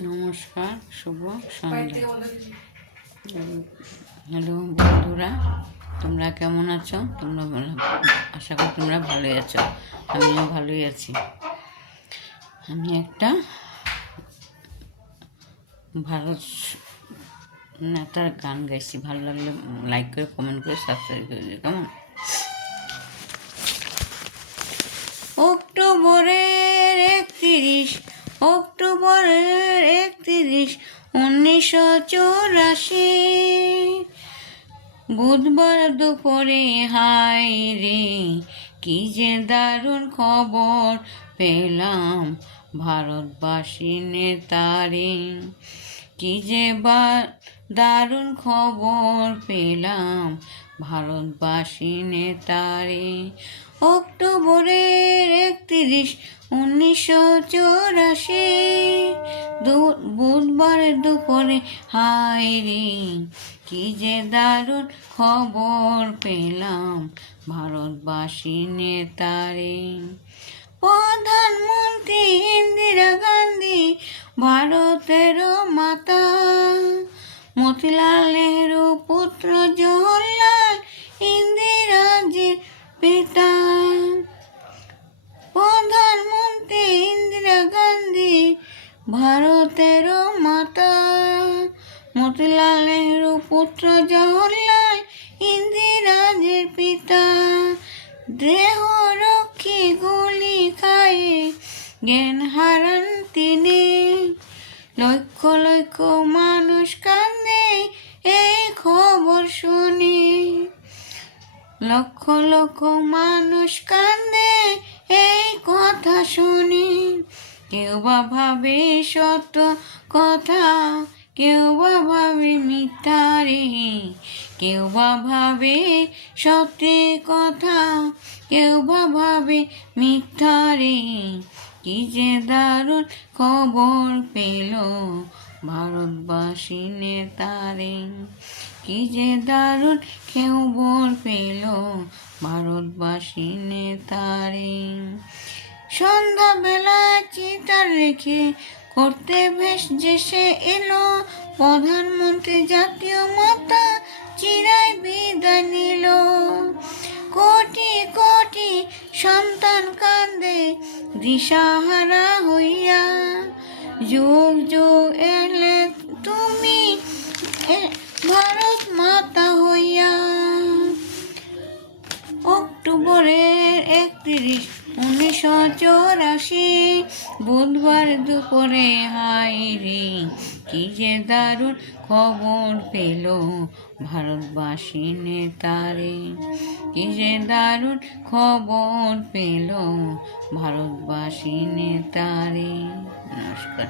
নমস্কার, শুভ সন্ধ্যা। হ্যালো বন্ধুরা, তোমরা কেমন আছো? তোমরা আশা করি তোমরা ভালোই আছো। আমিও ভালোই আছি। আমি একটা ভারত নেতার গান গাইছি। ভালো লাগলে লাইক করে, কমেন্ট করে, সাবস্ক্রাইব করে দিও, কেমন? অক্টোবরের 31 1984, বুধবার দুপুরে হায় রে কি যে দারুণ খবর পেলাম ভারতবাসী নেতারে, কি যে দারুণ খবর পেলাম ভারতবাসী নেতারে। অক্টোবরের 31 1984, বুধবার দুপুরে হায় রে কি যে দারুণ খবর পেলাম ভারতবাসী নেতারে। প্রধানমন্ত্রী ইন্দিরা গান্ধী ভারতের মাতা, মতিলাল নেহরু পুত্র জওহরলাল ইন্দিরাজির পিতা। প্রধানমন্ত্রী ইন্দিরা গান্ধী ভারতের মাতা, মতিলাল নেহরু পুত্র জওহরলাল ইন্দিরাজির পিতা। দেহরক্ষী গুলি খায়ে জ্ঞান হারান তিনি, লক্ষ লক্ষ মানুষ কান্দে এই খবর শুনি, লক্ষ লক্ষ মানুষ কান্দে এই কথা শুনি। কেউ বা ভাবে সত্য কথা, কেউ বা ভাবে মিথ্যা রে, কেউ বা ভাবে সত্যি কথা, কেউ বা ভাবে মিথ্যা রে। কি যে দারুণ খবর পেল ভারতবাসী নেতারে, কি যে দারুণ খবর পেল ভারতবাসী নেতারে। সন্ধ্যাবেলা চিতার রেখে করতে বেশ যেসে এলো প্রধানমন্ত্রী জাতীয় মাতা চিরায় বিদায় নিল। কোটি কোটি সন্তান কান্দে দিশাহারা হইয়া, যুগ যুগ এলে তুমি ভারত মাতা হইয়া। অক্টোবরের 31 1984, বুধবার দুপুরে হায় রে কি যে দারুণ খবর পেল ভারতবাসী নেতারে, কি যে দারুণ খবর পেল ভারতবাসী নেতারে। নমস্কার।